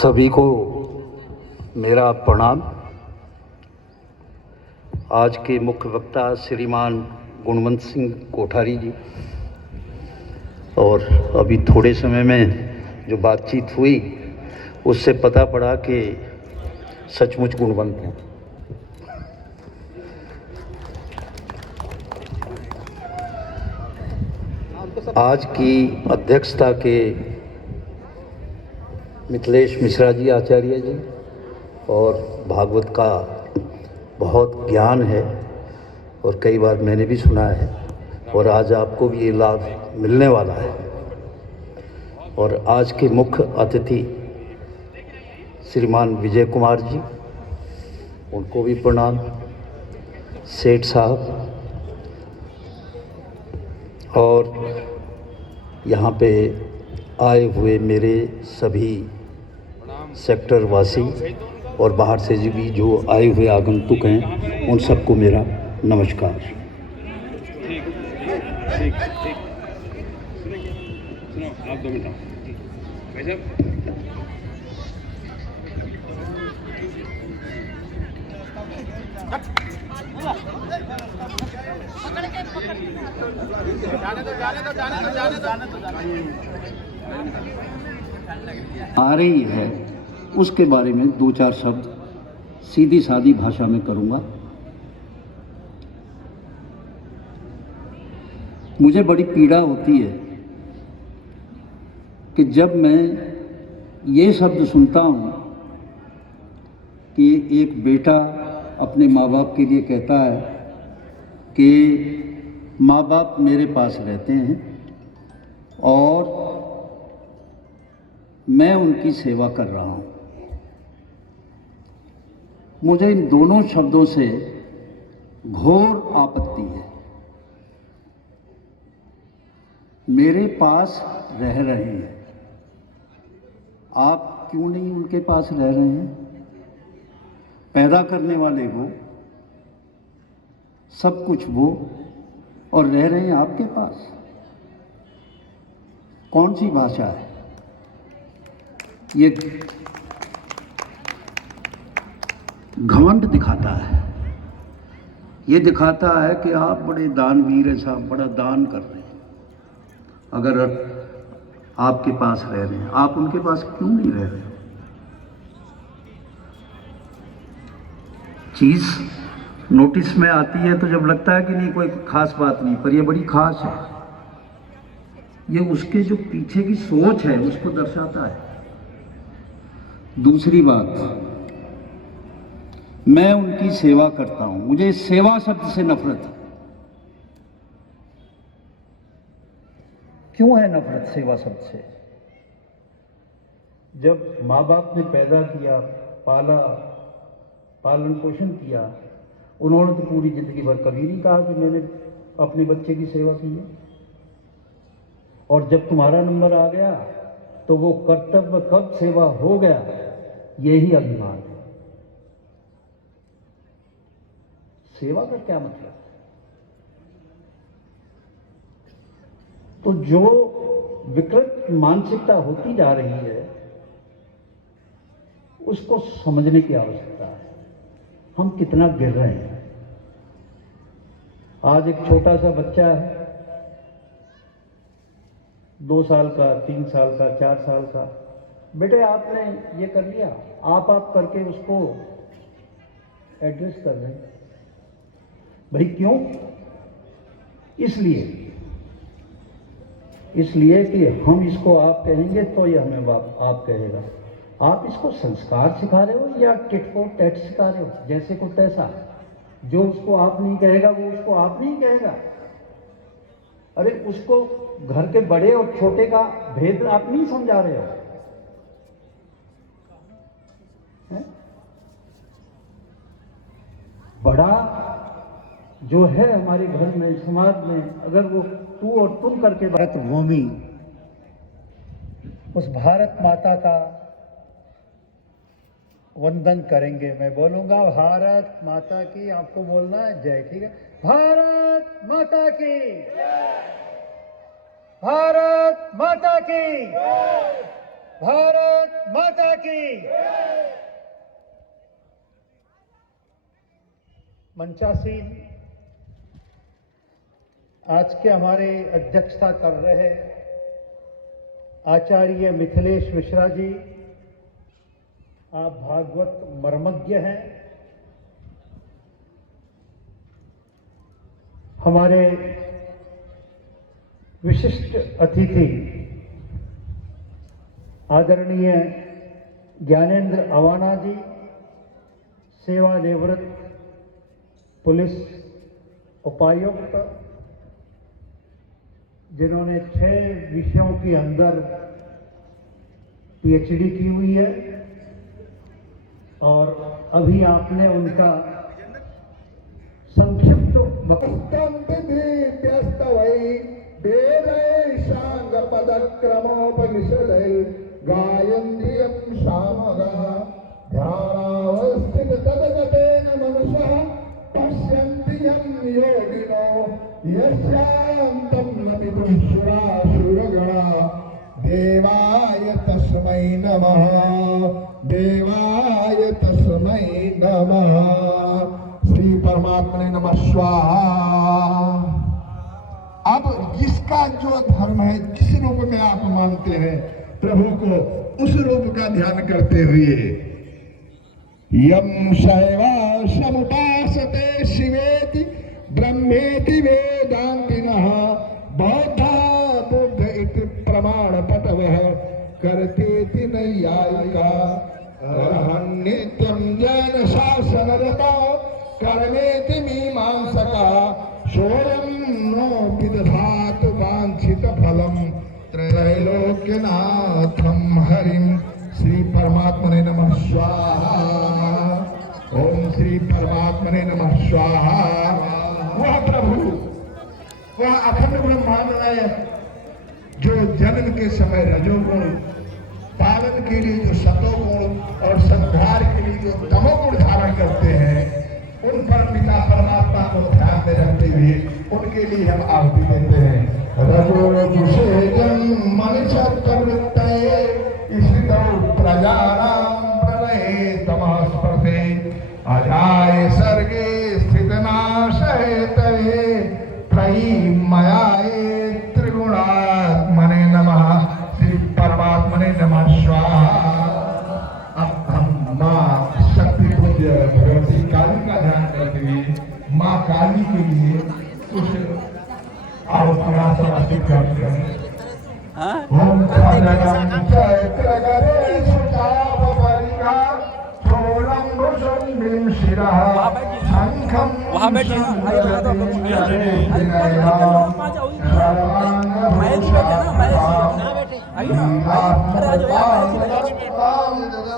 सभी को मेरा प्रणाम। आज के मुख्य वक्ता श्रीमान गुणवंत सिंह कोठारी जी, और अभी थोड़े समय में जो बातचीत हुई उससे पता पड़ा कि सचमुच गुणवंत हैं। आज की अध्यक्षता के मिथिलेश मिश्रा जी आचार्य जी, और भागवत का बहुत ज्ञान है और कई बार मैंने भी सुना है, और आज आपको भी ये लाभ मिलने वाला है। और आज के मुख्य अतिथि श्रीमान विजय कुमार जी, उनको भी प्रणाम। सेठ साहब, और यहाँ पे आए हुए मेरे सभी सेक्टर वासी और बाहर से भी जो आए हुए आगंतुक हैं, उन सबको मेरा नमस्कार। ठीक ठीक ठीक सुनो आप 2 मिनट भाई साहब। आ रही है उसके बारे में 2-4 शब्द सीधी सादी भाषा में करूंगा। मुझे बड़ी पीड़ा होती है कि जब मैं ये शब्द सुनता हूँ कि एक बेटा अपने माँ बाप के लिए कहता है कि माँ बाप मेरे पास रहते हैं और मैं उनकी सेवा कर रहा हूँ। मुझे इन दोनों शब्दों से घोर आपत्ति है। मेरे पास रह रहे हैं, आप क्यों नहीं उनके पास रह रहे हैं? पैदा करने वाले वो, सब कुछ वो, और रह रहे हैं आपके पास। कौन सी भाषा है ये? घमंड दिखाता है। ये दिखाता है कि आप बड़े दानवीर हैं साहब, बड़ा दान कर रहे हैं। अगर आपके पास रह रहे हैं, आप उनके पास क्यों नहीं रह रहे? चीज़ नोटिस में आती है तो जब लगता है कि नहीं कोई खास बात नहीं, पर ये बड़ी खास है। ये उसके जो पीछे की सोच है उसको दर्शाता है। दूसरी बात, मैं उनकी सेवा करता हूं। मुझे सेवा शब्द से नफरत है। क्यों है नफरत सेवा शब्द से? जब माँ बाप ने पैदा किया, पाला, पालन पोषण किया, उन्होंने तो पूरी जिंदगी भर कभी नहीं कहा कि मैंने अपने बच्चे की सेवा की है। और जब तुम्हारा नंबर आ गया तो वो कर्तव्य कब सेवा हो गया, यही अभिमान है। सेवा का क्या मतलब? तो जो विकृत मानसिकता होती जा रही है उसको समझने की आवश्यकता है। हम कितना गिर रहे हैं। आज एक छोटा सा बच्चा है, 2 साल का, 3 साल का, 4 साल का, बेटे आपने ये कर लिया, आप करके उसको एड्रेस कर रहे हैं। भाई क्यों? इसलिए कि हम इसको आप कहेंगे तो ये हमें आप कहेगा। आप इसको संस्कार सिखा रहे हो या टिट फॉर टैट सिखा रहे हो? जैसे को तैसा, जो उसको आप नहीं कहेगा वो उसको आप नहीं कहेगा। अरे उसको घर के बड़े और छोटे का भेद आप नहीं समझा रहे हो है? बड़ा जो है हमारे घर में, समाज में, अगर वो तू और तुम करके भारत भूमि, उस भारत माता का वंदन करेंगे। मैं बोलूंगा भारत माता की, आपको बोलना है जय। ठीक है? भारत माता की, भारत माता की। भारत माता की। मंचासीन आज के हमारे अध्यक्षता कर रहे आचार्य मिथिलेश मिश्रा जी, आप भागवत मर्मज्ञ हैं। हमारे विशिष्ट अतिथि आदरणीय ज्ञानेंद्र अवाना जी, सेवानिवृत्त पुलिस उपायुक्त, जिन्होंने 6 विषयों के अंदर पीएचडी की हुई है और अभी आपने उनका संक्षिप्त गायन्त्यं सामगा ध्यानावस्थित तदगतेन मनसः पश्यन्ति यं योगिनो यस्यान्तं न विदुषुरासुरगणा देवाय तस्मै नमः, देवाय तस्मै नमः। श्री परमात्मने नमः स्वाहा। अब जिसका जो धर्म है, जिस रूप में आप मानते हैं प्रभु को, उस रूप का ध्यान करते हुए यम शैवा समुपासते शिवेति ब्रह्मेति वेदांतिनः बौद्धा बुद्ध इति प्रमाण पटवः करतेति नैयायिका नित्यं जैन शासनरता कर्मेति मीमांसका शोरं नो विदधातु वांछित फलम त्रैलोक्यनाथम हरिम। श्री परमात्मने नमः स्वाहा। ओम श्री परमात्मने नमः स्वाहा। वह प्रभु, वह अखंड ब्रह्मांड में जो जन्म के समय रजोगुण, पालन के लिए जो सतोगुण और संहार के लिए जो तमोगुण धारण करते हैं, उन पर पिता परमात्मा को ध्यान में रखते हुए उनके लिए हम आहुति देते हैं। रजोजुषेजं मनुष्यत्ववृत्तये ईश्वरो प्रजानां प्रलये तमस्पर्धे अजाय सर्गे स्थितनाशयतये त्रयीमयाय त्रिगुणात्मने नमः। श्री परमात्मने नमः स्वाहा। अब हम माँ शक्ति पूज्य भगवती काली का ध्यान करते हुए माँ काली के लिए कुछ आहुतियां समर्पित करते हैं। ओम खड्गं चक्रगरे सुचापरिगा चोलं भुजंगिं शिरः शंखं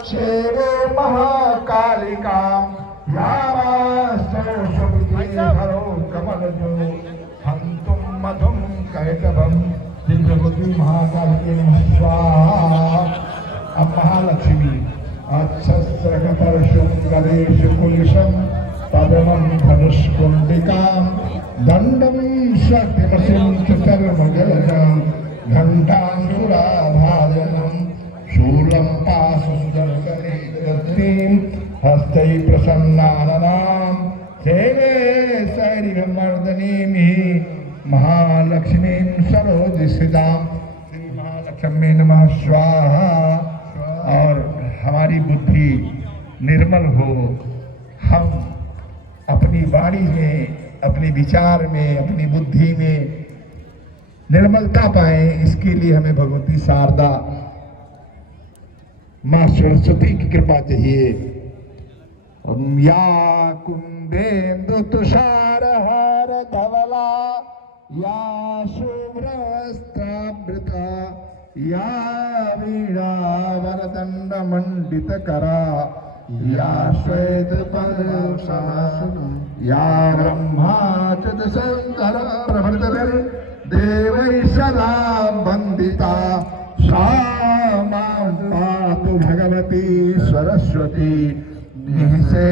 शेवे महाकालिकां यामास्तुषुभिर्हरो कमलजो हन्तुं मधुं कैटभं। भगवती महाकाली के नमः स्वाहा। अब महालक्ष्मी अक्षस्रगपर्शुं गणेशकुलिशं पद्मं धनुष्कुण्डिकां दण्डं शक्तिमसिं च सर्वजलजं घण्टां सुराभाजनं शूलं पाशुसुदर्शनीं हस्तै प्रसन्नाननां सेवे शैरिमर्दनीं महालक्ष्मीं सरोजस्थितां। श्री महालक्ष्मी नमः स्वाहा। और हमारी बुद्धि निर्मल हो, हम अपनी वाणी में, अपने विचार में, अपनी बुद्धि में निर्मलता पाए, इसके लिए हमें भगवती शारदा माँ सरस्वती की कृपा चाहिए। या कुंभेन्दु तुषारहार धवला या शुभ्रवस्त्रावृता या वीणा वरदंड मंडित करा या श्वेत पद्मशासनं या ब्रह्मा च शंकर प्रभृतिर् देवैः सदा वन्दिता सा मां पातु भगवती सरस्वती निःसे।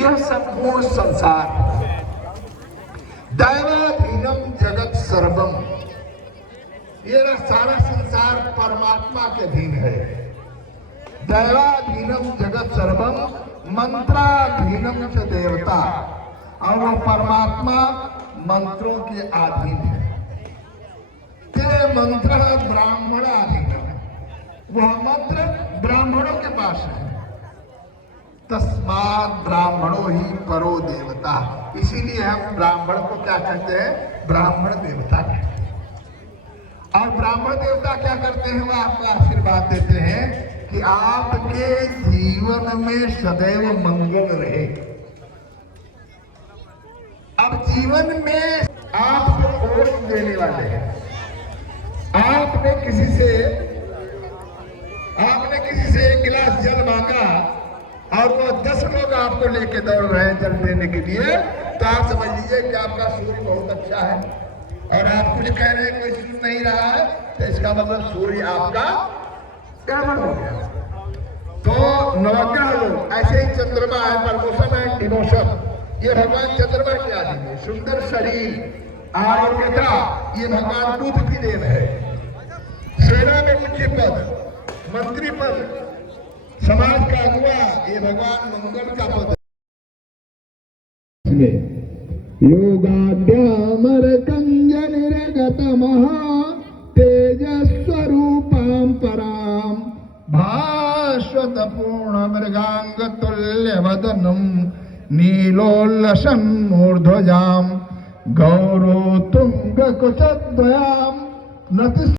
यह संपूर्ण संसार दैवाधीनम जगत सर्वम, ये सारा संसार परमात्मा के अधीन है। दैवाधीनम जगत सर्वम मंत्राधीनम च देवता। और वो परमात्मा मंत्रों के अधीन है। ते मंत्र ब्राह्मणाधीन है, वह मंत्र ब्राह्मणों के पास है। तस्मात् ब्राह्मणो ही परो देवता। इसीलिए हम ब्राह्मण को क्या कहते हैं? ब्राह्मण देवता कहते हैं। और ब्राह्मण देवता क्या करते हैं? वो आपको आशीर्वाद देते हैं कि आपके जीवन में सदैव मंगल रहे। अब जीवन में आपको ओट देने वाले हैं। आपने किसी से एक गिलास जल मांगा और वो 10 लोग आपको लेके दौड़ रहे हैं जल देने के लिए, तो आप समझ लीजिए कि आपका सूर्य बहुत अच्छा है। और आप कुछ कह रहे हैं, कोई सुन नहीं रहा है, तो इसका मतलब सूर्य आपका गड़बड़ हो गया। तो नवग्रह लोग ऐसे ही चंद्रमा है, प्रमोशन है, डिमोशन, ये भगवान चंद्रमा के आदि में सुंदर शरीर, आरोग्यता, ये भगवान बुध की देन है। सेना में उच्च पद, मंत्री पद, समाज का अगुआ, ये भगवान मंगल का पद है। योगाद्यामर कंजनिर्गत महा तेजस्वरूपां परां भास्वत पूर्ण मृगांग तुल्य वदनम नीलोल्लसं मूर्ध्वजां गौरो तुंग कुचद्वयां नति